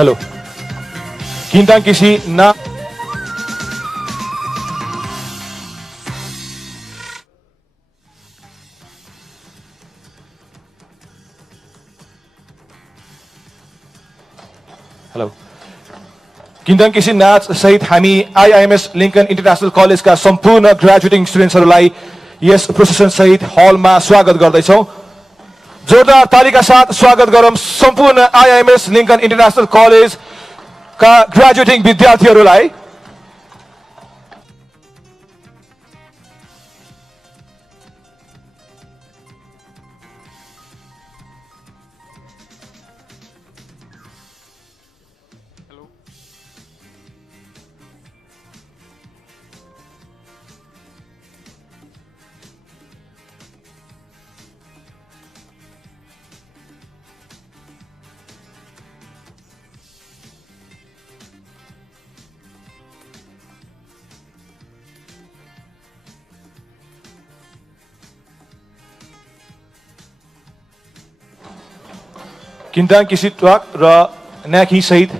Hello. Kintan kisi na Hello. किन्थन किसी नाच सहित हामी आईआईएमएस लिंकन इंटरनेशनल कॉलेज का संपूर्ण ग्रेजुएटिंग स्टुडेन्ट्सहरूलाई यस प्रोसेसन सहित हलमा स्वागत गर्दैछौं। जोरदार तालीका साथ स्वागत गरौँ सम्पूर्ण आईआईएमएस लिंकन इंटरनेशनल कॉलेज का ग्रेजुएटिंग विद्यार्थीहरूलाई। किन्थन किसी ट्रक र न्याकी सहित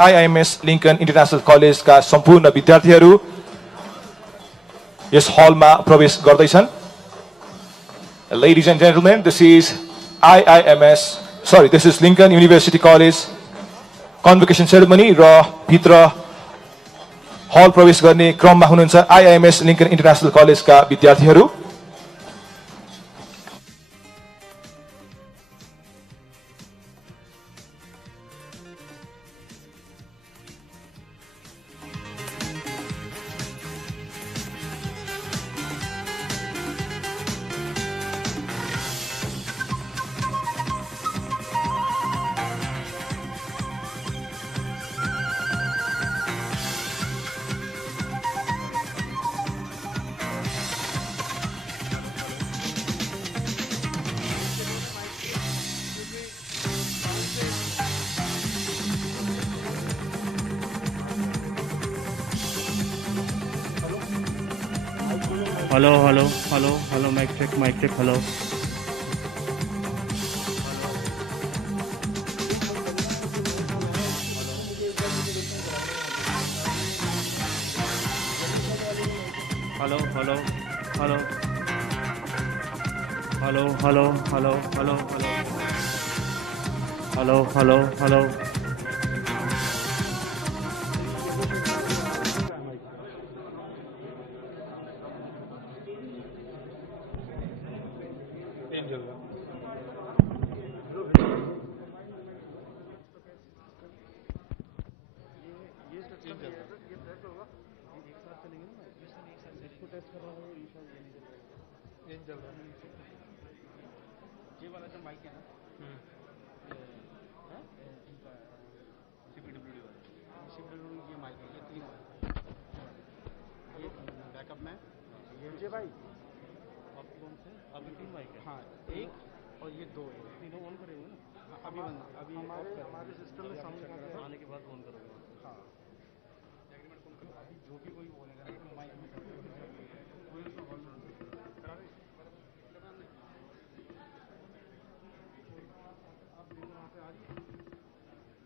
आईआईएमएस लिंकन इंटरनेशनल कॉलेज का संपूर्ण विद्यार्थीहरू यस हलमा प्रवेश गर्दैछन्। Ladies and gentlemen, this is Lincoln University College convocation ceremony र भित्र हल प्रवेश गर्ने क्रममा हुनुहुन्छ आईआईएमएस लिंकन इंटरनेशनल कॉलेज का विद्यार्थीहरू। Hello, mic check, hello. Hello.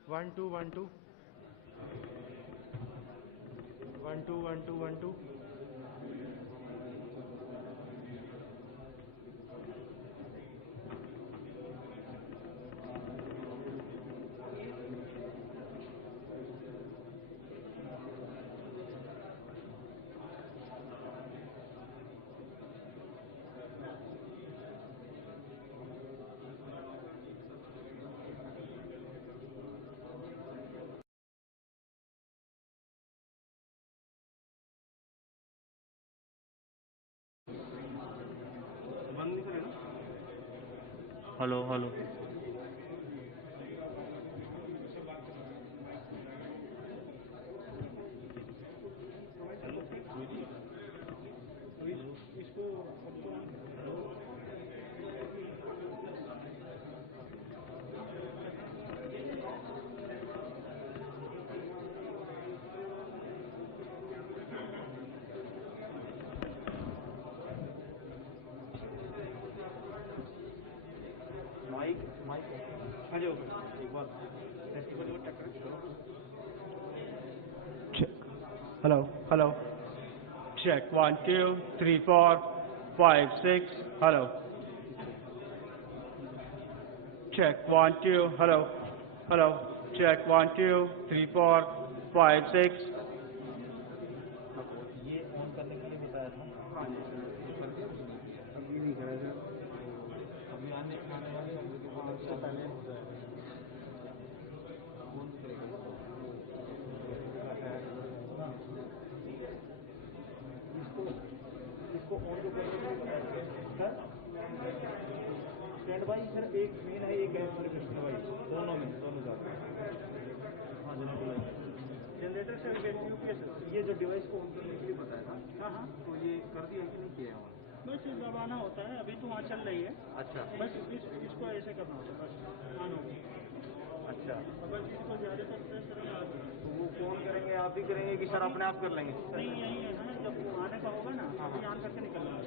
One two. 1 2 1 2 1 2. Hello. Mic. एक बार Check. Hello, hello. Check. 1, 2, 3, 4, 5, 6. Hello. Check. 1, 2. Hello. Hello. Check. 1, 2, 3, 4, 5, 6. ये ऑन करने के लिए बताया था। हाँ जी सर, ये कर दिया उसने। अभी नहीं करा सर। अभी आने आने वाले होंगे कि वो उससे पहले हो जाएगा। कौन करेगा इसको? हाँ। इसको इसको ऑन जो करने के लिए बताया सर। स्टैंड बाई सर एक मेन है, एक है स्टैंड बाई, दोनों जाते हैं। हाँ जनरेटर जनरेटर से यूपीएस ये जो डिवाइस को ऑन करने के लिए बताया था। हाँ हाँ, तो ये कर दिया कि नहीं किया है ऑन? बस दबाना होता है, अभी तो वहाँ चल रही है। अच्छा बस इसको ऐसे करना होता है, बस ऑन होगी। अच्छा, बस इसको ज़्यादा तक प्रेस करेंगे आप। तो वो कौन करेंगे, आप ही करेंगे कि सर अपने आप कर लेंगे? नहीं यही है ना, जब वो आने का होगा ना तो ऑन करके निकलना है।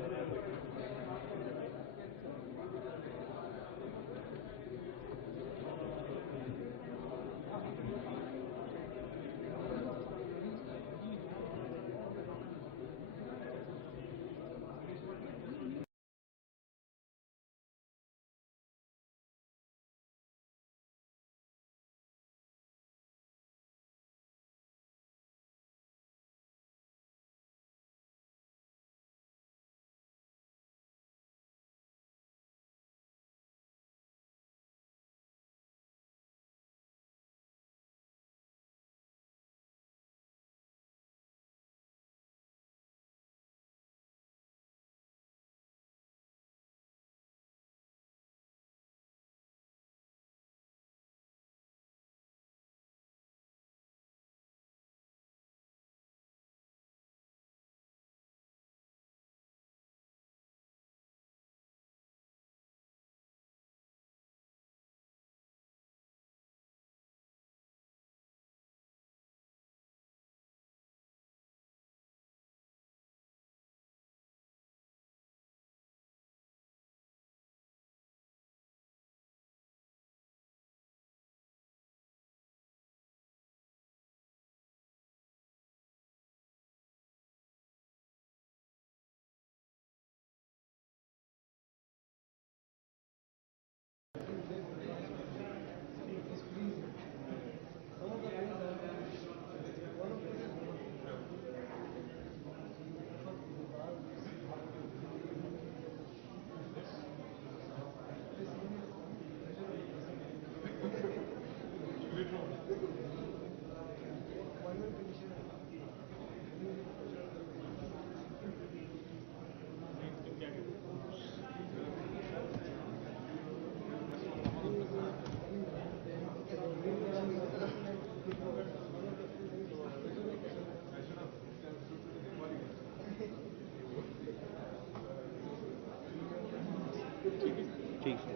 ठीक है।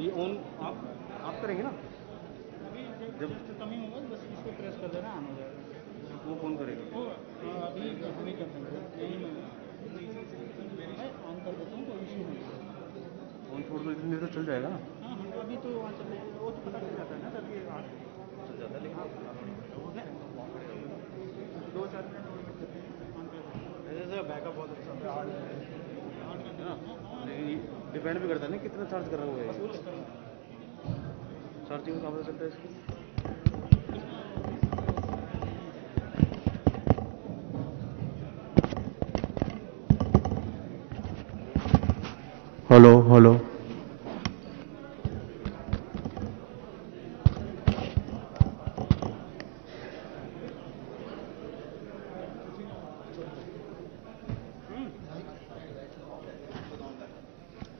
ये ऑन आप करेंगे ना? जब खत्म ही होगा बस इसको प्रेस कर देना, ऑन हो जाएगा। वो कौन करेगा? वो अभी अभी कर देंगे, यही मैं ऑन कर देता हूँ, कोई इशू नहीं है। ऑन छोड़ दो, इतनी देर तो चल जाएगा ना? हाँ हाँ, अभी तो वहाँ चल रही है, वो तो पता चल जाता है ना जब ये चल जाता है, लेकिन 2-4 मिनट और लग जाते हैं ऑन कर। ऐसे बैकअप बहुत अच्छा है ऑन कर ना, देना। लेकिन डिपेंड भी करता है ना कितना चार्ज कर रहा है वो। फुल कर रहा चार्जिंग कहाँ पता चलता है इसकी? Hello hello.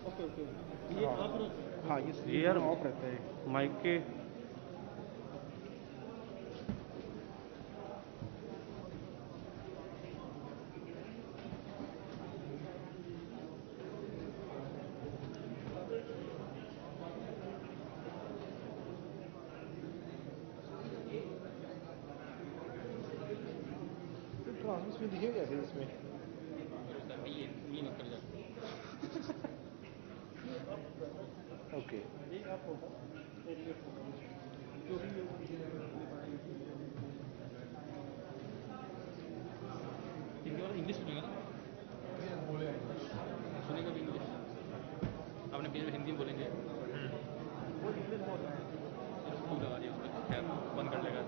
ओके ओके, ये आप रख। हाँ ये यार ऑफ रहता है माइक के। ट्रांसमिशन दिखेगा इसमें? ओके ये आप होगा एलिवेट होगा जो भी हिंदी वाला इंग्लिश सुनेगा ना सुनेगा भी इंग्लिश आपने बीच में हिंदी में बोलेंगे वो इंग्लिश बोल रहा है इसको लगा दिया उसमें खैर बंद कर लेगा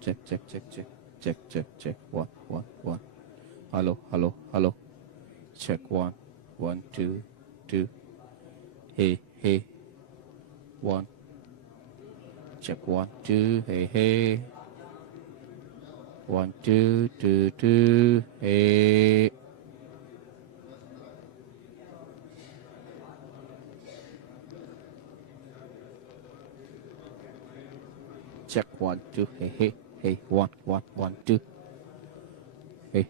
check, check, check, check, check, check, check. One, one, one. Hello, hello, hello. Check one, one, two, two. Hey, hey. One. Check one, two. Hey, hey. One, two, two, two. Hey. Check one, two. Hey, hey, hey. One, one, one, two. Hey.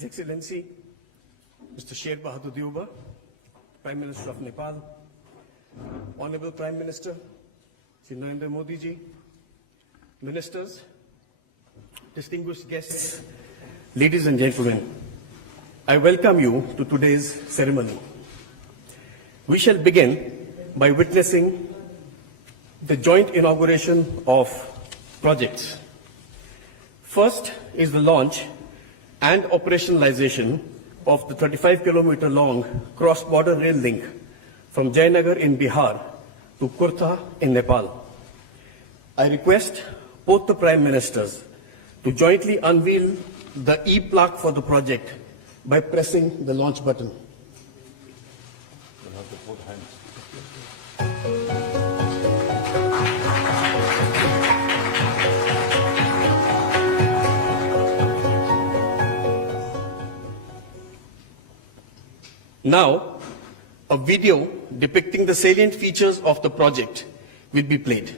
His Excellency, Mr. Sheikh Bahadur Deuba, Prime Minister of Nepal, Honorable Prime Minister, Shri Narendra Modi ji, Ministers, distinguished guests, ladies and gentlemen, I welcome you to today's ceremony. We shall begin by witnessing the joint inauguration of projects. First is the launch and operationalization of the 35-kilometer long cross-border rail link from Jayanagar in Bihar to Kurtha in Nepal. I request both the Prime Ministers to jointly unveil the e-plaque for the project by pressing the launch button. Now, a video depicting the salient features of the project will be played.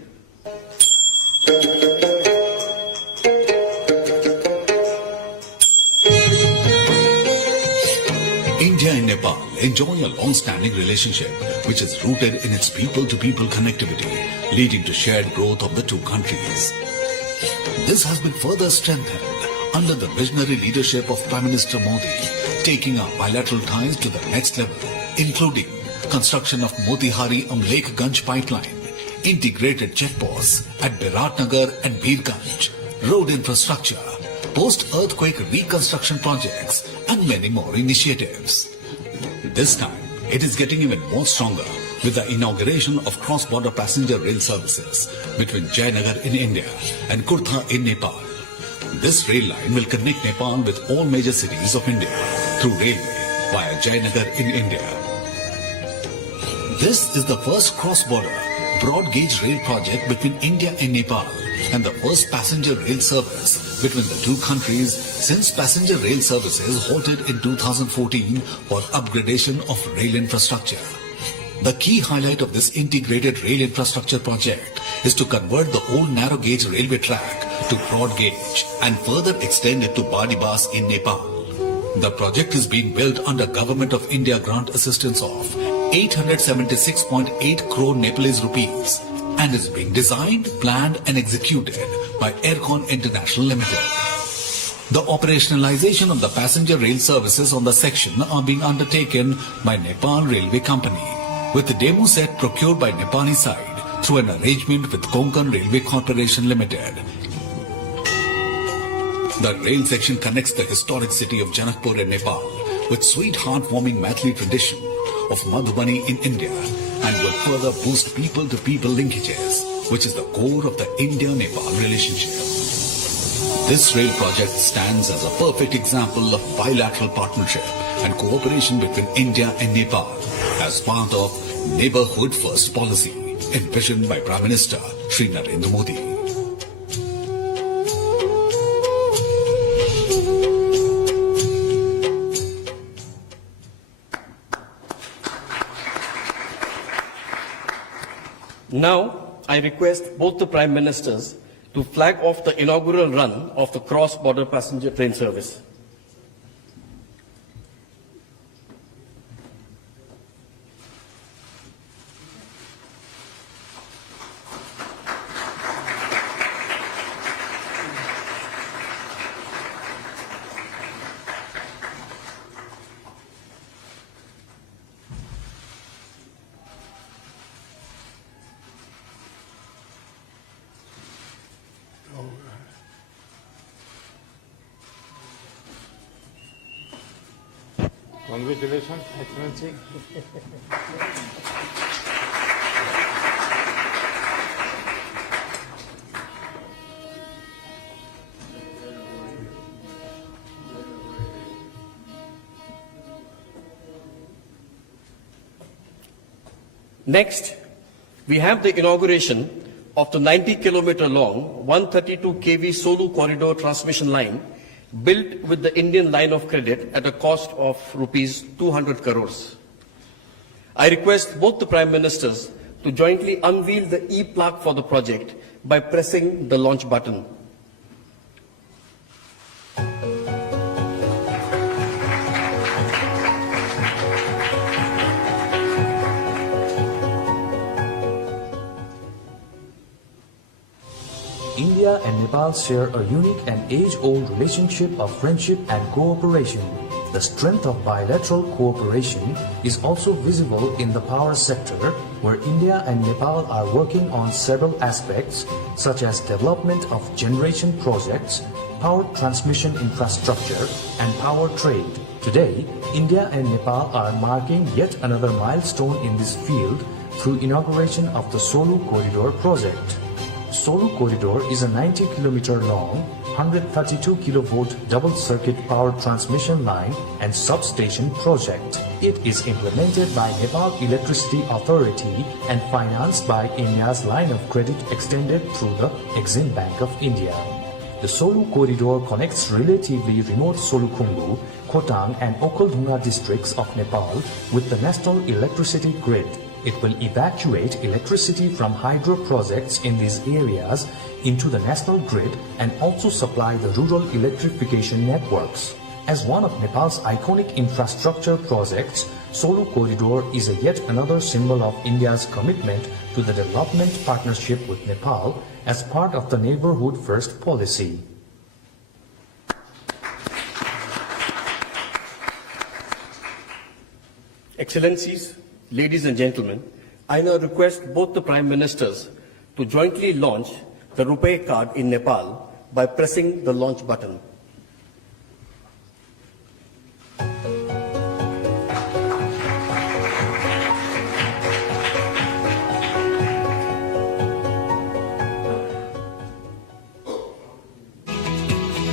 India and Nepal enjoy a long-standing relationship which is rooted in its people-to-people connectivity, leading to shared growth of the two countries. This has been further strengthened under the visionary leadership of Prime Minister Modi, taking our bilateral ties to the next level, including construction of Motihari-Amlekganj pipeline, integrated checkposts at Biratnagar and Birganj, road infrastructure, post-earthquake reconstruction projects, and many more initiatives. This time, it is getting even more stronger with the inauguration of cross-border passenger rail services between Jayanagar in India and Kurtha in Nepal. This rail line will connect Nepal with all major cities of India through railway via Jayanagar in India. This is the first cross-border broad-gauge rail project between India and Nepal and the first passenger rail service between the two countries since passenger rail services halted in 2014 for upgradation of rail infrastructure. The key highlight of this integrated rail infrastructure project is to convert the old narrow gauge railway track to broad gauge and further extend it to Badibas in Nepal. The project is being built under Government of India grant assistance of 876.8 crore Nepalese rupees and is being designed, planned and executed by Aircon International Limited. The operationalization of the passenger rail services on the section are being undertaken by Nepal Railway Company, with the demo set procured by Nepali side through an arrangement with Konkan Railway Corporation Limited. The rail section connects the historic city of Janakpur in Nepal with sweet heartwarming Maithili tradition of Madhubani in India and will further boost people-to-people linkages, which is the core of the India-Nepal relationship. This rail project stands as a perfect example of bilateral partnership and cooperation between India and Nepal as part of Neighborhood First policy envisioned by Prime Minister Shri Narendra Modi. Now, I request both the Prime Ministers to flag off the inaugural run of the cross-border passenger train service. Congratulations, Excellency. Next, we have the inauguration of the 90-kilometer long 132 kV Solu corridor transmission line built with the Indian line of credit at a cost of rupees 200 crores. I request both the Prime Ministers to jointly unveil the e-plaque for the project by pressing the launch button. India and Nepal share a unique and age-old relationship of friendship and cooperation. The strength of bilateral cooperation is also visible in the power sector, where India and Nepal are working on several aspects, such as development of generation projects, power transmission infrastructure, and power trade. Today, India and Nepal are marking yet another milestone in this field through inauguration of the Solu Corridor project. Solu Corridor is a 90-kilometer long, 132 kilovolt double-circuit power transmission line and substation project. It is implemented by Nepal Electricity Authority and financed by India's line of credit extended through the Exim Bank of India. The Solu Corridor connects relatively remote Solukhumbu, Khotang and Okhaldhunga districts of Nepal with the national electricity grid. It will evacuate electricity from hydro projects in these areas into the national grid and also supply the rural electrification networks. As one of Nepal's iconic infrastructure projects, Solu Corridor is yet another symbol of India's commitment to the development partnership with Nepal as part of the Neighborhood First policy. Excellencies, ladies and gentlemen, I now request both the Prime Ministers to jointly launch the RuPay card in Nepal by pressing the launch button.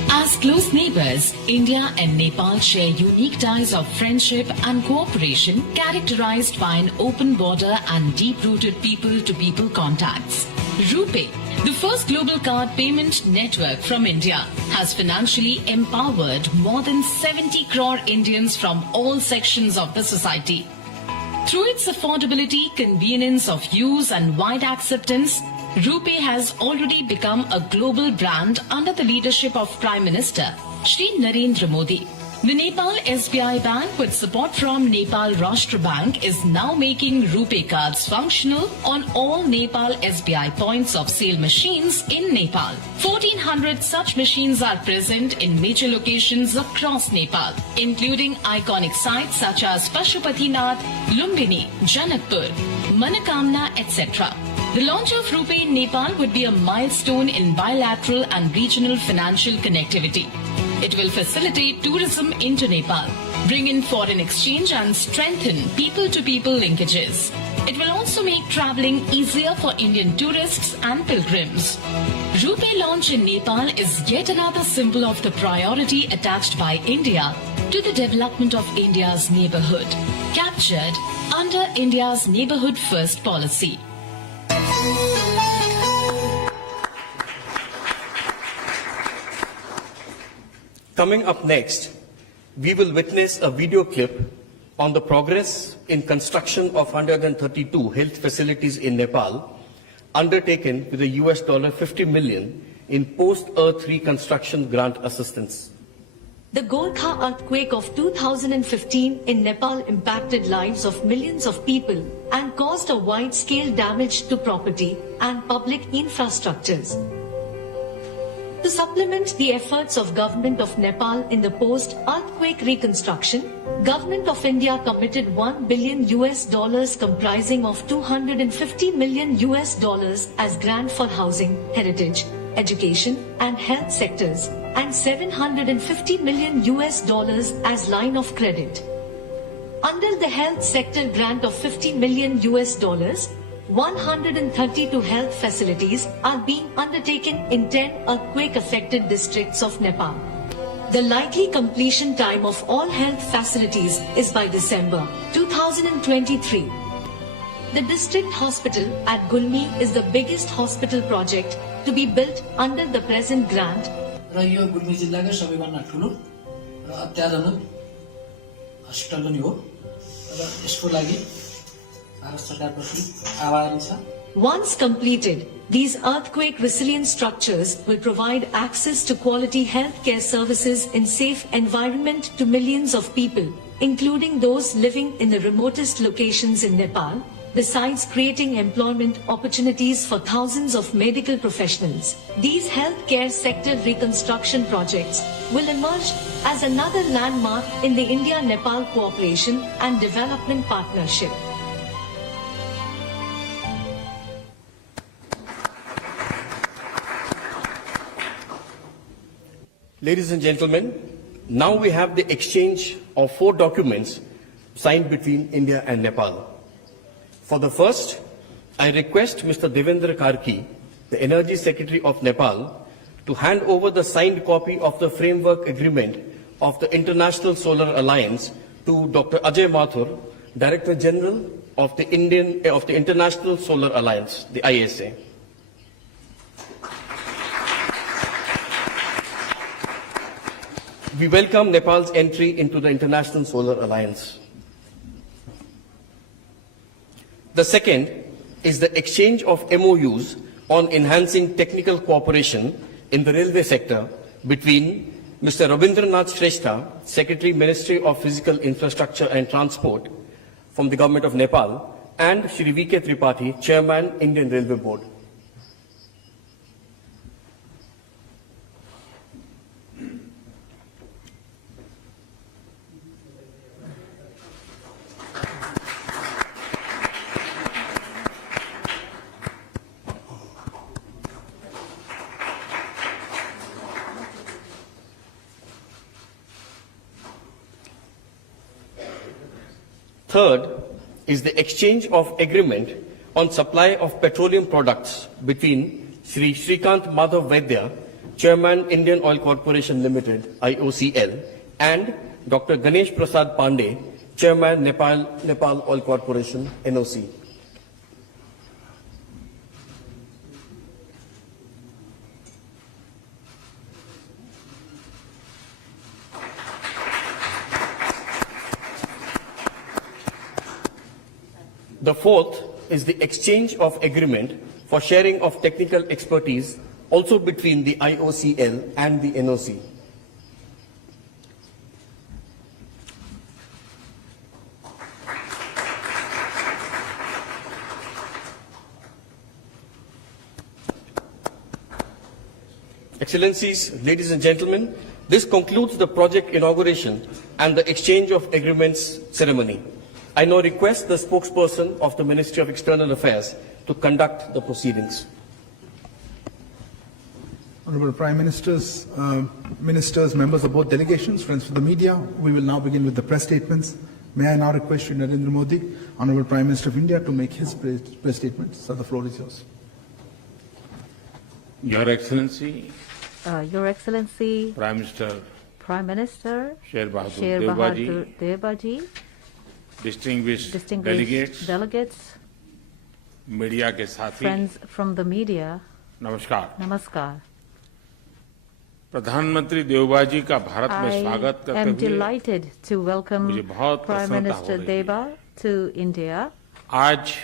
As close neighbors, India and Nepal share unique ties of friendship and cooperation characterized by an open border and deep-rooted people-to-people contacts. RuPay, the first global card payment network from India, has financially empowered more than 70 crore Indians from all sections of the society. Through its affordability, convenience of use and wide acceptance, RuPay has already become a global brand under the leadership of Prime Minister Shri Narendra Modi. The Nepal SBI Bank, with support from Nepal Rashtra Bank, is now making RuPay cards functional on all Nepal SBI points of sale machines in Nepal. 1,400 such machines are present in major locations across Nepal, including iconic sites such as Pashupatinath, Lumbini, Janakpur, Manakamna, etc. The launch of RuPay in Nepal would be a milestone in bilateral and regional financial connectivity. It will facilitate tourism into Nepal, bring in foreign exchange and strengthen people-to-people linkages. It will also make travelling easier for Indian tourists and pilgrims. RuPay launch in Nepal is yet another symbol of the priority attached by India to the development of India's neighbourhood, captured under India's Neighbourhood First policy. Coming up next, we will witness a video clip on the progress in construction of 132 health facilities in Nepal, undertaken with a US $50 million in post-earth reconstruction grant assistance. The Gorkha earthquake of 2015 in Nepal impacted lives of millions of people and caused a wide-scale damage to property and public infrastructures. To supplement the efforts of Government of Nepal in the post-earthquake reconstruction, Government of India committed $1 billion comprising of $250 million as grant for housing, heritage, education and health sectors, and $750 million as line of credit. Under the health sector grant of $50 million, 132 health facilities are being undertaken in 10 earthquake-affected districts of Nepal. The likely completion time of all health facilities is by December 2023. The district hospital at Gulmi is the biggest hospital project to be built under the present grant. र यो गुल्मी जिल्लाकै सबैभन्दा ठुलो र अत्याधुनिक hospital पनि हो र यसको लागि भारत सरकारप्रति आभारी छ. Once completed, these earthquake resilient structures will provide access to quality healthcare services in safe environment to millions of people, including those living in the remotest locations in Nepal, besides creating employment opportunities for thousands of medical professionals. These healthcare sector reconstruction projects will emerge as another landmark in the India-Nepal cooperation and development partnership. Ladies and gentlemen, now we have the exchange of 4 documents signed between India and Nepal. For the first, I request Mr. Devendra Karki, the Energy Secretary of Nepal, to hand over the signed copy of the framework agreement of the International Solar Alliance to Dr. Ajay Mathur, Director General of the International Solar Alliance, the ISA. We welcome Nepal's entry into the International Solar Alliance. The second is the exchange of MOUs on enhancing technical cooperation in the railway sector between Mr. Rabindranath Shrestha, Secretary, Ministry of Physical Infrastructure and Transport from the Government of Nepal, and Shri V.K. Tripathi, Chairman, Indian Railway Board. Third is the exchange of agreement on supply of petroleum products between Shri Shrikant Madhav Vaidya, Chairman, Indian Oil Corporation Limited, IOCL, and Dr. Ganesh Prasad Pandey, Chairman, Nepal Oil Corporation, NOC. The fourth is the exchange of agreement for sharing of technical expertise also between the IOCL and the NOC. Excellencies, ladies and gentlemen, this concludes the project inauguration and the exchange of agreements ceremony. I now request the spokesperson of the Ministry of External Affairs to conduct the proceedings. Honorable Prime Ministers, Ministers, members of both delegations, friends of the media, we will now begin with the press statements. May I now request Shri Narendra Modi, Honorable Prime Minister of India, to make his press statement. Sir, the floor is yours. Your Excellency, Your Excellency, Prime Minister Sher Bahadur Devaji, distinguished delegates, media के साथी, friends from the media, नमस्कार। namaskar. प्रधानमंत्री देवबाजी का भारत में स्वागत I करते am हुए delighted to welcome मुझे बहुत Prime प्रसन्नता Minister हो रही है। Deva to India. आज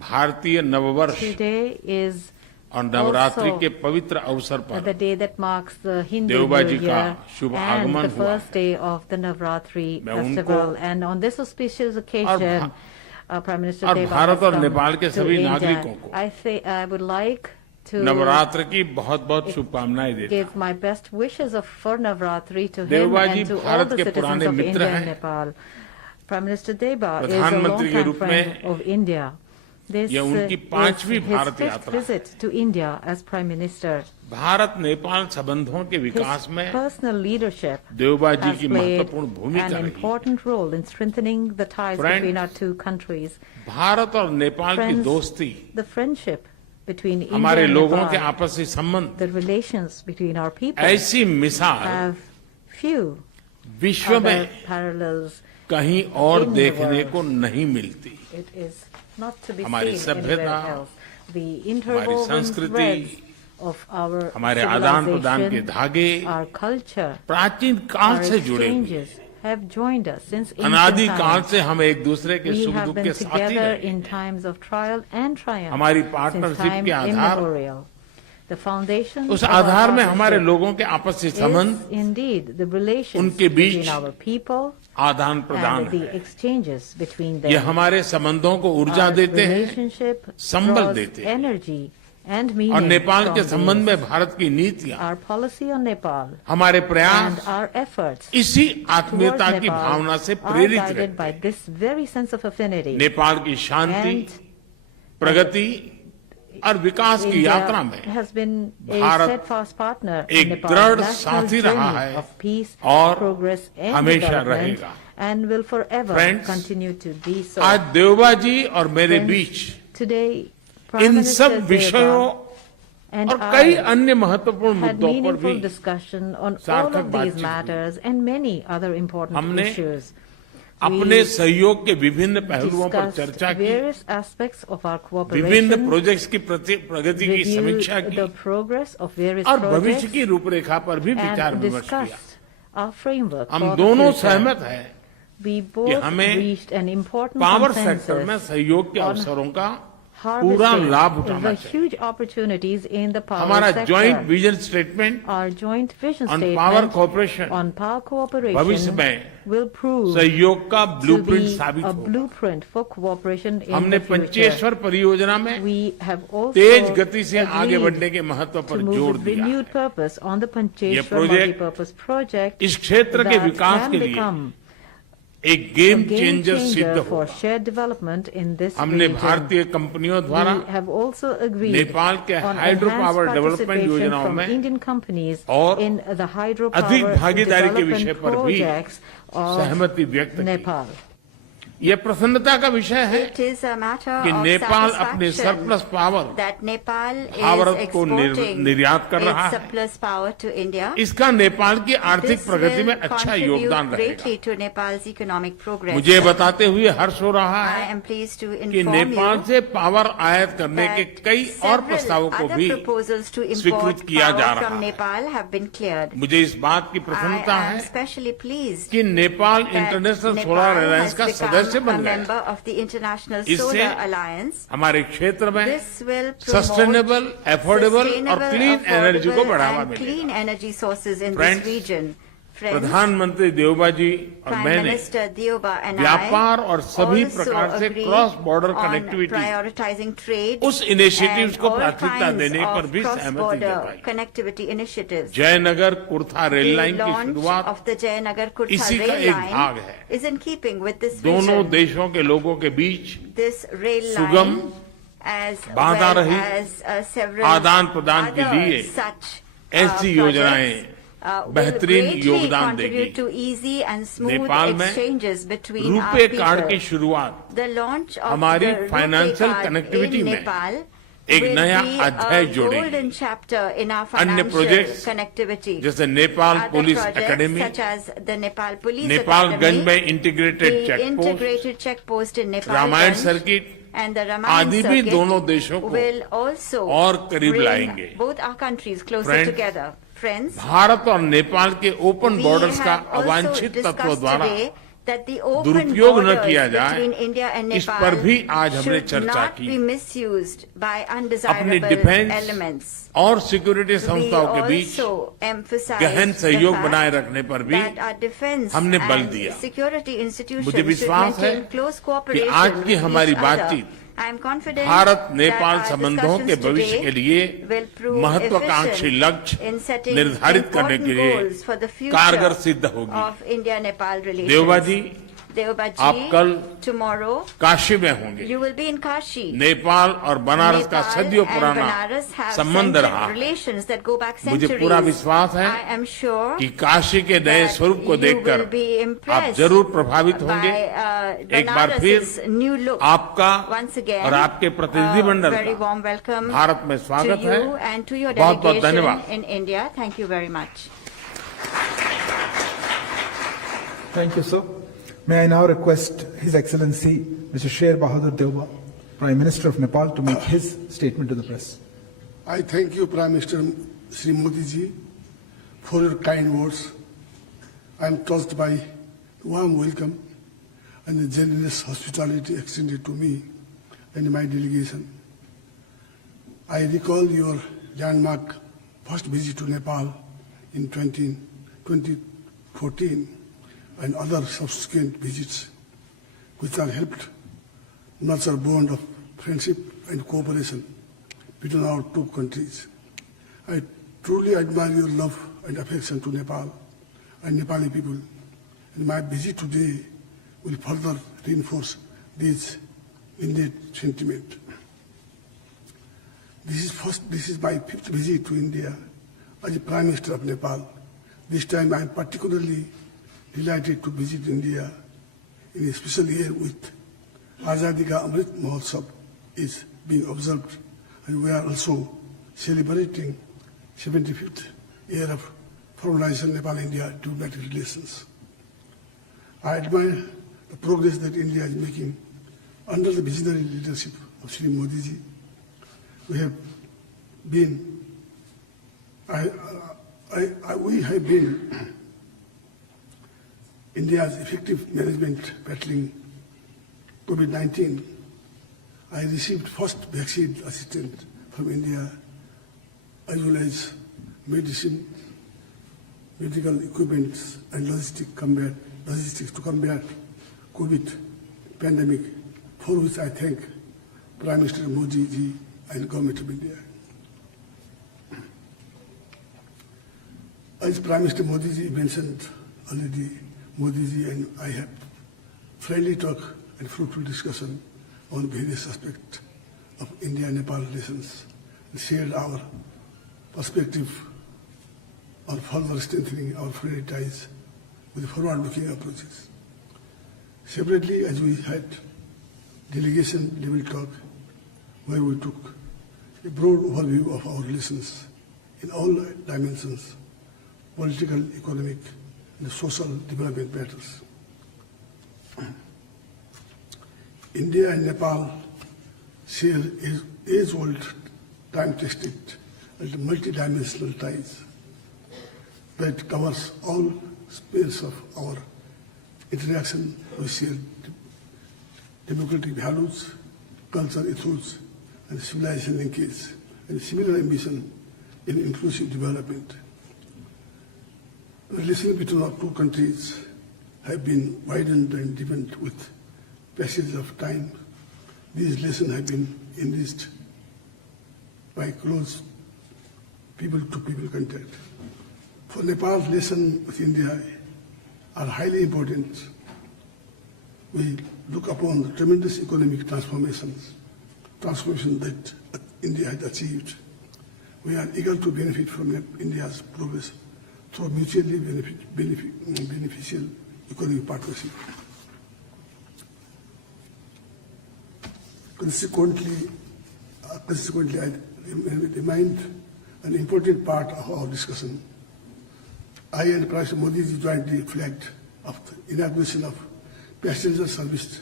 भारतीय नववर्ष Today is और नवरात्रि also के पवित्र अवसर the पर day that marks the Hindu New देवबाजी का Year शुभ and आगमन the हुआ first day of the Navratri मैं festival. उनको And on this auspicious occasion, Prime Minister और Deva भारत has और come नेपाल के to सभी India. नागरिकों को I would like to Navratra की बहुत-बहुत शुभकामनाएं देता हूं। give my best wishes for Navratri to him देवबाजी and to all Bharat the के citizens पुराने of मित्र India and हैं। Nepal. Prime Minister Deva is a प्रधानमंत्री के long-time रूप friend में of India. This यह is उनकी his पांचवी भारत fifth यात्रा है। visit to India as Prime Minister. Bharat Nepal संबंधों के His विकास में personal leadership देवबाजी has की played महत्वपूर्ण भूमिका an रही है। important role in strengthening the ties Friends, between our two countries. Bharat और नेपाल की Friends, दोस्ती the friendship between India हमारे and लोगों के Nepal, आपसी संबंध the relations between our people ऐसी मिसाल have few विश्व other में parallels. कहीं और in the देखने world. को नहीं मिलती। It is not to be हमारी seen anywhere सभ्यता, else. The हमारी interwoven संस्कृति, threads of our हमारे आदान-प्रदान के civilization, धागे our culture, प्राचीन काल our से जुड़े हुए exchanges have joined us since अनादि ancient काल times. से हम एक दूसरे के We सुख have दुख been के साथी together रहे। in times of trial and triumph हमारी since पार्टनरशिप time के आधार immemorial. The foundation उस of our आधार में हमारे partnership लोगों के आपसी संबंध is indeed the relations उनके बीच between our people आदान प्रदान and the है। exchanges between ये them. हमारे संबंधों को ऊर्जा Our देते हैं, relationship संबल draws देते हैं। energy and और meaning नेपाल के from संबंध these. में भारत की नीतियां, Our policy on Nepal हमारे and प्रयास our efforts इसी towards आत्मीयता की Nepal भावना से are प्रेरित guided by रहते हैं। this very sense of affinity. Nepal की शांति, And प्रगति और विकास की यात्रा में India has been a Bharat steadfast partner in एक Nepal's दृढ़ national साथी रहा journey है of peace, और progress and हमेशा development रहेगा। and will forever Friends, continue to be so. आज देवबा जी और मेरे Friends, बीच Today, Prime इन Minister सब विषयों Deva and और कई I अन्य महत्वपूर्ण had मुद्दों पर meaningful भी discussion on all सार्थक of these बातचीत matters and many other important हमने issues. अपने We सहयोग के विभिन्न पहलुओं पर discussed चर्चा की, various aspects of our विभिन्न cooperation, प्रोजेक्ट्स की प्रगति की reviewed समीक्षा की the progress of various और भविष्य projects की रूपरेखा पर भी विचार and विमर्श किया। discussed our framework हम for the दोनों future. सहमत हैं We कि both हमें reached an important power sector में consensus सहयोग के on अवसरों का पूरा लाभ harvesting उठाना the चाहिए। huge opportunities in the power हमारा sector. Joint vision statement Our joint vision on statement power cooperation on power cooperation भविष्य में will prove सहयोग का to ब्लूप्रिंट be साबित a होगा। blueprint for cooperation in हमने the future. पंचेश्वर परियोजना में We have also तेज गति से आगे agreed बढ़ने के महत्व पर to move जोर with दिया renewed है। purpose on the ये Pancheshwar प्रोजेक्ट multipurpose project इस क्षेत्र के that विकास can के लिए become एक a गेम game चेंजर सिद्ध changer for होगा। shared development in this हमने region. भारतीय कंपनियों द्वारा We have also agreed Nepal के on hydro enhanced power development participation योजनाओं from में Indian companies और in the hydropower अधिक भागीदारी के development विषय पर भी projects of सहमति व्यक्त की। Nepal. यह प्रसन्नता का विषय है It is a matter कि of नेपाल अपने satisfaction surplus power that Nepal is Bharat को exporting निर्यात कर रहा its है। surplus power to India. इसका नेपाल की आर्थिक This प्रगति में will अच्छा contribute योगदान रहेगा। greatly to Nepal's economic progress. मुझे बताते हुए हर्ष हो रहा I है am pleased to कि inform नेपाल you से पावर आयात करने के that कई और प्रस्तावों several को other भी proposals to स्वीकृत import किया जा power रहा from है। Nepal have been cleared. मुझे इस बात की I प्रसन्नता am है especially pleased कि Nepal that international Nepal solar alliance has का सदस्य become बन a गया member है। of the International इससे Solar Alliance. हमारे क्षेत्र में This will promote sustainable, affordable और sustainable, क्लीन एनर्जी को affordable बढ़ावा and मिलेगा। clean energy sources in Friends, this region. Friends, प्रधानमंत्री देवबा जी और Prime मैंने Minister Dioba and व्यापार I और सभी also प्रकार से agree cross border on connectivity prioritizing trade उस इनिशिएटिव्स and को all प्राथमिकता kinds देने पर of भी सहमति cross-border जताई। connectivity initiatives. Jaynagar Kurtha rail The line की launch शुरुआत of the Jayanagar Kurta इसी का rail एक भाग line है। is in keeping with this दोनों vision. देशों के लोगों के बीच This rail सुगम, line as बाधा well रहित as several आदान प्रदान के other लिए such ऐसी योजनाएं will बेहतरीन greatly योगदान contribute देगी। to easy and smooth Nepal में exchanges between our RuPay card की people. शुरुआत The launch of हमारी the rupee financial card connectivity in में Nepal एक will नया be अध्याय a जोड़ेगी। golden chapter in our अन्य financial प्रोजेक्ट्स connectivity. जैसे Nepal Other police projects academy, such as the Nepal Police Nepalgunj Academy, में integrated the check post, integrated check post in Ramayan Nepal circuit and the Ramayan आदि भी circuit दोनों देशों को will also और करीब bring लाएंगे। both our countries closer Friends, together. Friends, Bharat और नेपाल के ओपन we बॉर्डर्स का have also अवांछित तत्व discussed द्वारा today that the open दुरुपयोग न borders किया जाए, between India and इस पर Nepal भी आज हमने should चर्चा not की। be misused by अपनी undesirable डिफेंस elements. और सिक्योरिटी We संस्थाओं के बीच also emphasize गहन the सहयोग fact बनाए रखने पर भी that our defense हमने बल and दिया। security institutions मुझे should विश्वास है maintain close कि cooperation आज की with हमारी each other. बातचीत I am confident Bharat that Nepal our संबंधों के discussions भविष्य today के लिए will prove महत्वाकांक्षी efficient लक्ष्य in setting निर्धारित करने के लिए important goals for the future कारगर सिद्ध होगी। of India-Nepal relations. Deuba ji, Deoba आप कल ji, tomorrow काशी में होंगे। you will be in Kashi. Nepal और बनारस का Nepal सदियों and पुराना Banaras have संबंध century रहा है। relations that go back मुझे centuries. पूरा विश्वास है I am sure कि काशी के नए that स्वरूप को you देखकर will be आप impressed जरूर प्रभावित by, होंगे। एक बार Banaras's फिर new look. आपका Once again, और आपके प्रतिनिधिमंडल very का warm welcome भारत में स्वागत to है। you and to your बहुत बहुत delegation धन्यवाद। in India. Thank you very much. Thank you, sir. May I now request His Excellency Mr. Sher Bahadur Deuba, Prime Minister of Nepal, to make his statement to the press. I thank you, Prime Minister Sri Modi ji, for your kind words. I am touched by the warm welcome and the generous hospitality extended to me and my delegation. I recall your landmark first visit to Nepal in 2014. and other subsequent visits, which have helped nurture a bond of friendship and cooperation between our two countries. I truly admire your love and affection to Nepal and Nepali people, and my visit today will further reinforce this innate sentiment. This is my fifth visit to India as the Prime Minister of Nepal. This time I am particularly delighted to visit India in a special year with Azadi Ka Amrit Mahotsav is being observed, and we are also celebrating 75th year of formalization Nepal-India diplomatic relations. I admire the progress that India is making under the visionary leadership of Shri Modi ji. We have been India's effective management battling COVID-19. I received first vaccine assistance from India, as well as medicine, medical equipment, and logistics to combat COVID pandemic, for which I thank Prime Minister Modi ji and Government of India. As Prime Minister Modi ji mentioned already, Modi ji and I have friendly talk and fruitful discussion on various aspects of India-Nepal relations and shared our perspective on further strengthening our friendly ties with forward-looking approaches. Separately, as we had delegation-level talk, where we took a broad overview of our relations in all dimensions: political, economic, and social development matters. India and Nepal share age-old, time-tested, and multidimensional ties that covers all space of our interaction. We share democratic values, culture ethos, and civilization linkage, and similar ambition in inclusive development. The relations between our two countries have been widened and deepened with passage of time. These relations have been enriched by close people-to-people contact. For Nepal's relations with India are highly important. We look upon the tremendous economic transformation that India has achieved. We are eager to benefit from India's progress through mutually beneficial economic partnership. Consequently, I remind an important part of our discussion. I and Prime Minister Modi ji jointly flagged of the inauguration of passenger service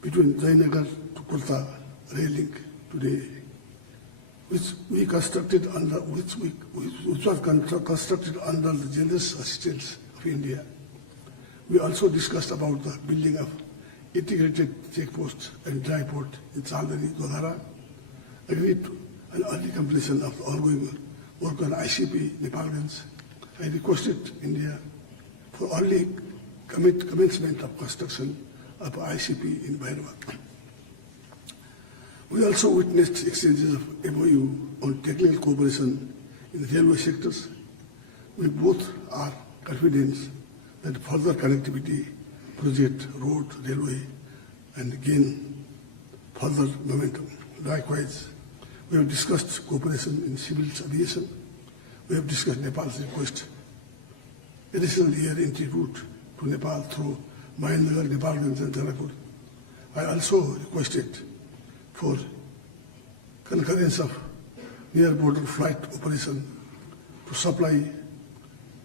between Jayanagar to Kolta rail link today, which was constructed under the generous assistance of India. We also discussed about the building of integrated checkposts and dry port in Chandani, Dodhara, agreed to an early completion of the ongoing work on ICP Nepalganj. I requested India for early commencement of construction of ICP in Bhairava. We also witnessed exchanges of MOU on technical cooperation in the railway sectors. We both are confident that further connectivity project, road, railway, and gain further momentum. Likewise, we have discussed cooperation in civil aviation. We have discussed Nepal's request additional air entry route to Nepal through Mahendragarh, Nepalganj, and Janakpur. I also requested for concurrence of near border flight operation to supply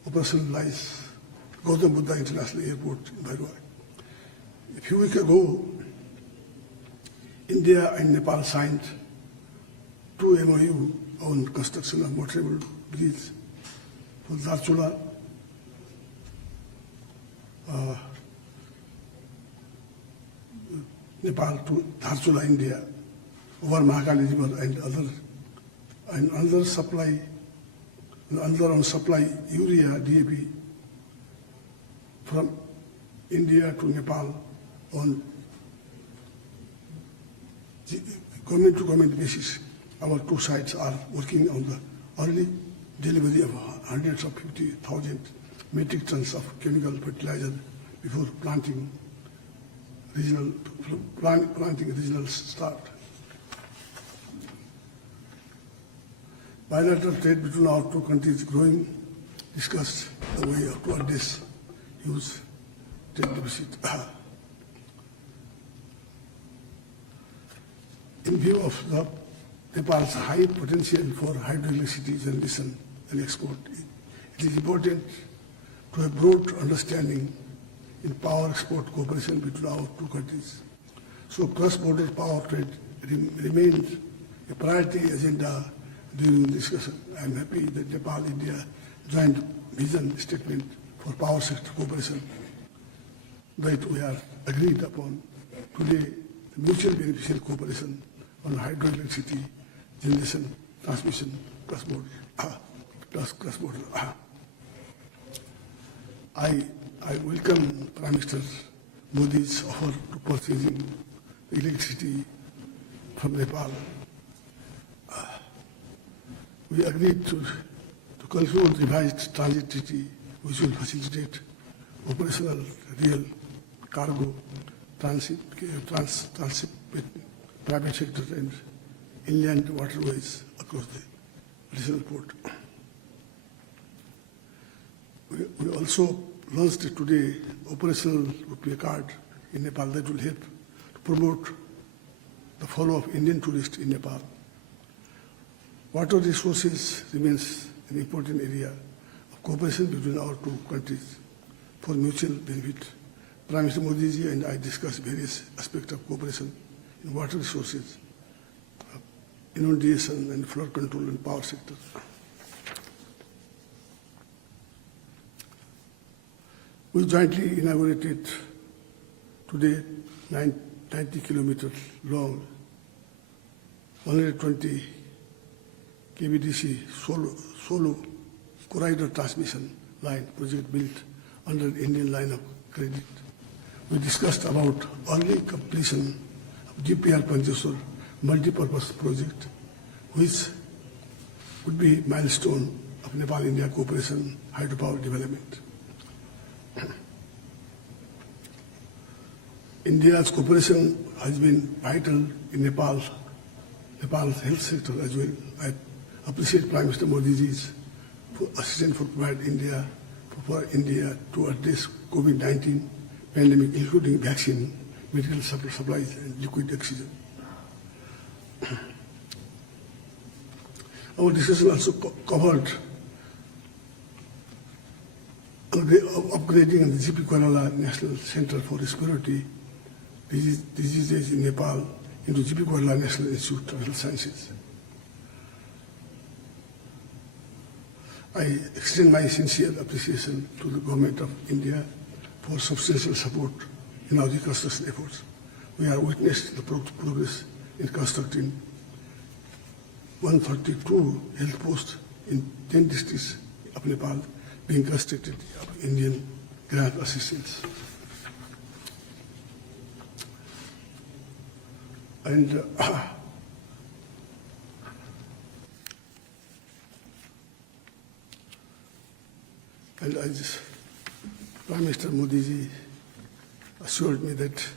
operationalize Gautam Buddha International Airport in Bhairava. A few weeks ago, India and Nepal signed 2 MOU on construction of motorable bridge for Dharchula, Nepal to Dharchula, India, over Mahakali River and other supply urea, DAP from India to Nepal on government-to-government basis. Our two sides are working on the early delivery of hundreds of 50,000 metric tons of chemical fertilizer before planting regional start. Bilateral trade between our two countries growing, discussed the way to address huge trade deficit. In view of Nepal's high potential for hydroelectricity generation and export, it is important to have broad understanding in power export cooperation between our two countries. So cross-border power trade remains a priority agenda during the discussion. I am happy that Nepal-India joint vision statement for power sector cooperation that we are agreed upon today, the mutual beneficial cooperation on hydroelectricity generation, transmission, cross-border. I welcome Prime Minister Modi's offer to purchasing electricity from Nepal. We agreed to conclude revised transit treaty which will facilitate operational real cargo transit with private sector and inland waterways across the additional port. We also launched today operational rupee card in Nepal that will help to promote the flow of Indian tourists in Nepal. Water resources remains an important area of cooperation between our two countries for mutual benefit. Prime Minister Modi ji and I discussed various aspects of cooperation in water resources, inundation and flood control and power sector. We jointly inaugurated today 90 kilometers long, 120 kVDC solo corridor transmission line project built under the Indian line of credit. We discussed about early completion of GPR Pancheswar multi-purpose project, which would be milestone of Nepal-India cooperation hydropower development. India's cooperation has been vital in Nepal's health sector as well. I appreciate Prime Minister Modi ji's assistance for India to address COVID-19 pandemic, including vaccine, medical supplies, and liquid oxygen. Our discussion also covered upgrading the GP Kuala National Center for Respiratory Diseases in Nepal into GP Kuala National Institute of Health Sciences. I extend my sincere appreciation to the Government of India for substantial support in our reconstruction efforts. We are witnessing the progress in constructing 132 health posts in 10 districts of Nepal being constructed of Indian grant assistance. And I just, Prime Minister Modi ji assured me that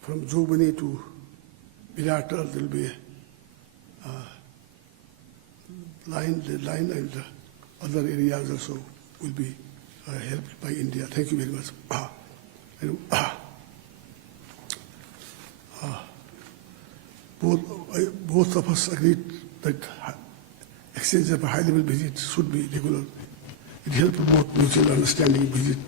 from Jobani to Viratar there will be a line and other areas also will be helped by India. Thank you very much. Both of us agreed that exchange of a high-level visit should be regular. It helps promote mutual understanding, visit,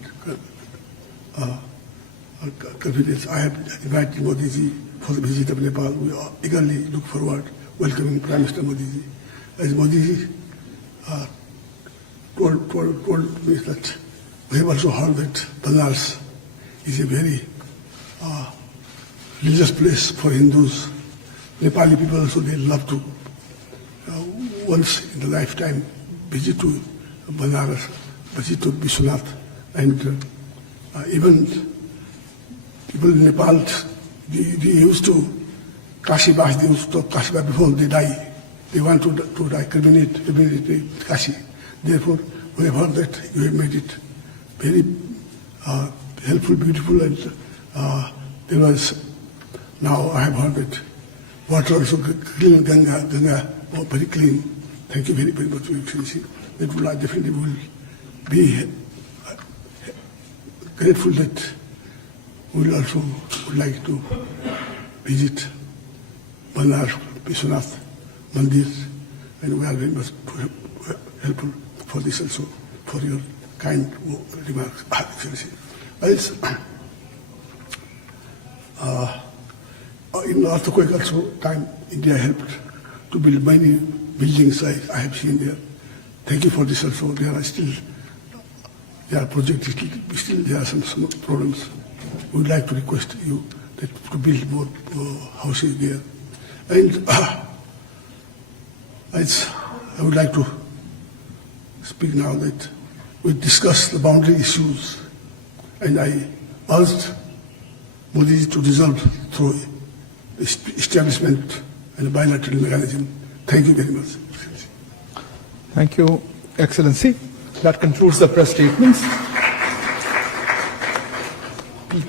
confidence. I have invited Modi ji for the visit of Nepal. We eagerly look forward welcoming Prime Minister Modi ji. As Modi ji told me that we have also heard that Banaras is a very religious place for Hindus. Nepali people also, they love to once in a lifetime visit to Banaras, to Vishwanath, and even people in Nepal, they used to Kashi Bash, they used to Kashi Bash before they die. They want to die, terminate Kashi. Therefore, we have heard that you have made it very helpful, beautiful, and there was, now I have heard that water also clean, Ganga, very clean. Thank you very, very much for your excellency. That will definitely will be grateful that we will also would like to visit Banar Vishwanath Mandir, and we are very much helpful for this also, for your kind remarks, excellency. Else, in the earthquake also, India helped to build many buildings I have seen there. Thank you for this also. There are projects, still there are some problems. We would like to request you that to build more houses there. And I would like to speak now that we discussed the boundary issues, and I asked Modi to resolve through establishment and a bilateral mechanism. Thank you very much. Thank you, Excellency. That concludes the press statements.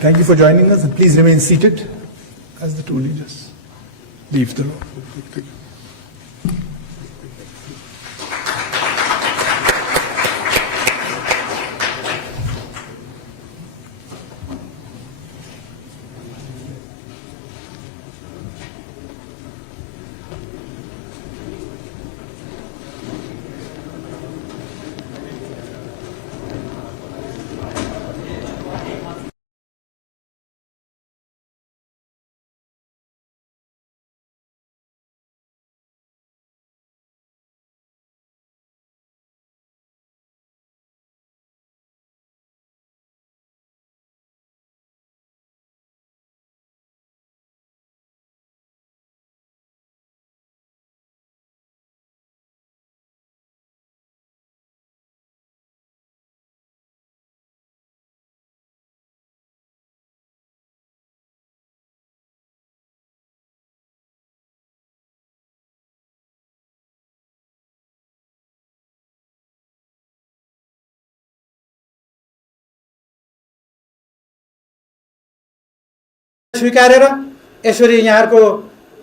Thank you for joining us, and please remain seated as the two leaders leave the room. Thank you. स्वीकारेर यसरी यहाँहरुको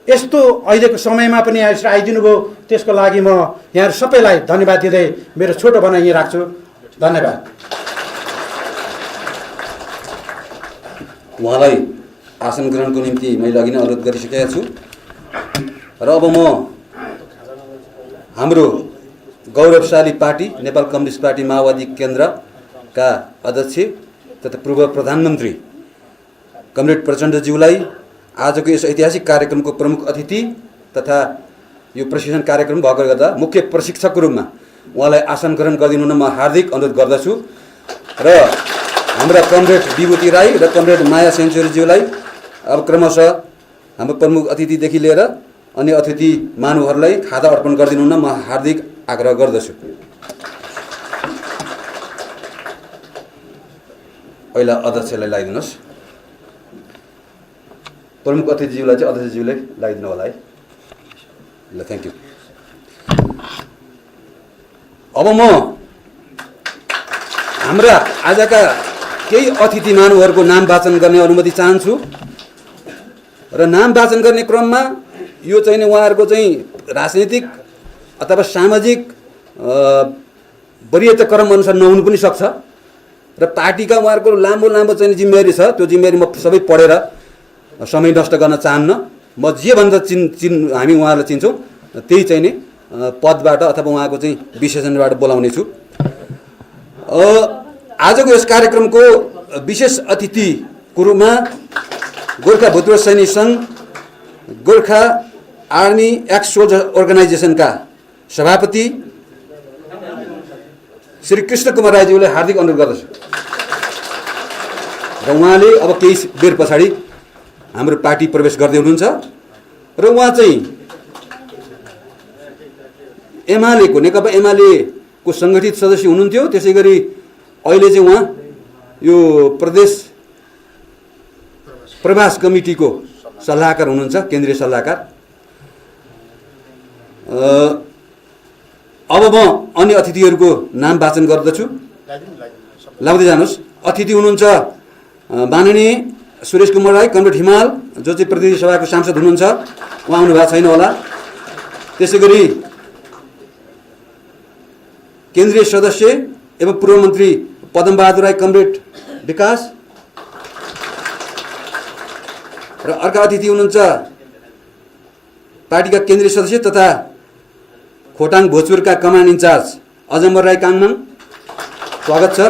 यस्तो अहिलेको समयमा पनि यसरी आइदिनु भयो, त्यसको लागि म यहाँ सबैलाई धन्यवाद दिँदै मेरो छोटो भनाइ यही राख्छु। धन्यवाद। उहाँलाई आसन ग्रहणको निम्ति मैले अघि नै अनुरोध गरिसकेको छु र अब म हाम्रो गौरवशाली पार्टी नेपाल कम्युनिस्ट पार्टी माओवादी केन्द्रका अध्यक्ष तथा पूर्व प्रधानमन्त्री कमरेड प्रचण्डज्यूलाई आजको यस ऐतिहासिक कार्यक्रमको प्रमुख अतिथि तथा यो प्रशिक्षण कार्यक्रम भएको गर्दा मुख्य प्रशिक्षकको रूपमा उहाँलाई आसन ग्रहण गरिदिनु हुन म हार्दिक अनुरोध गर्दछु र हाम्रा कमरेड विभूति राई र कमरेड माया सेन्चुरीज्यूलाई अब क्रमशः हाम्रो प्रमुख अतिथिदेखि लिएर अन्य अतिथि महानुभावहरूलाई खादा अर्पण गरिदिनु हुन म हार्दिक आग्रह गर्दछु। पहिला अध्यक्षलाई लगाइदिनुहोस्, प्रमुख अतिथिज्यूलाई चाहिँ अध्यक्षज्यूले लगाइदिनु होला है। ल, थ्याङ्क यू। अब म हाम्रा आजका केही अतिथि महानुभावहरूको नाम वाचन गर्ने अनुमति चाहन्छु र नाम वाचन गर्ने क्रममा यो चाहिँ उहाँहरूको चाहिँ राजनीतिक अथवा सामाजिक वरियता क्रम अनुसार नहुनु पनि सक्छ र पार्टीका उहाँहरूको लामो लामो चाहिँ जिम्मेवारी छ। त्यो जिम्मेवारी म सबै पढेर समय नष्ट गर्न चाहन्न। म जे भन्दा हामी उहाँहरूलाई चिन्छौँ त्यही चाहिँ नि पदबाट अथवा उहाँको चाहिँ विशेषणबाट बोलाउने छु। आजको यस कार्यक्रमको विशेष अतिथिको रूपमा गोर्खा भूतपूर्व सैनिक सङ्घ, गोर्खा आर्मी एक्स सोल्जर अर्गनाइजेसनका सभापति श्री कृष्ण कुमार राईज्यूलाई हार्दिक अनुरोध गर्दछु र उहाँले अब केही बेर पछाडि हाम्रो पार्टी प्रवेश गर्दै हुनुहुन्छ र उहाँ चाहिँ एमालेको नेकपा एमाले को सङ्गठित सदस्य हुनुहुन्थ्यो। त्यसै गरी अहिले चाहिँ उहाँ यो प्रदेश प्रवास कमिटीको सल्लाहकार हुनुहुन्छ, केन्द्रीय सल्लाहकार। अब म अन्य अतिथिहरूको नाम वाचन गर्दछु, लाउँदै जानुहोस्। अतिथि हुनुहुन्छ माननीय सुरेश कुमार राई, कमरेड हिमाल, जो चाहिँ प्रतिनिधि सभाको सांसद हुनुहुन्छ, उहाँ आउनु भएको छैन होला। त्यसै गरी केन्द्रीय सदस्य एवं पूर्व मन्त्री पदमबहादुर राई, कमरेड विकास। र अर्का अतिथि हुनुहुन्छ पार्टीका केन्द्रीय सदस्य तथा खोटाङ भोजपुरका कमान इन्चार्ज अजम्बर राई काङमाङ, स्वागत छ।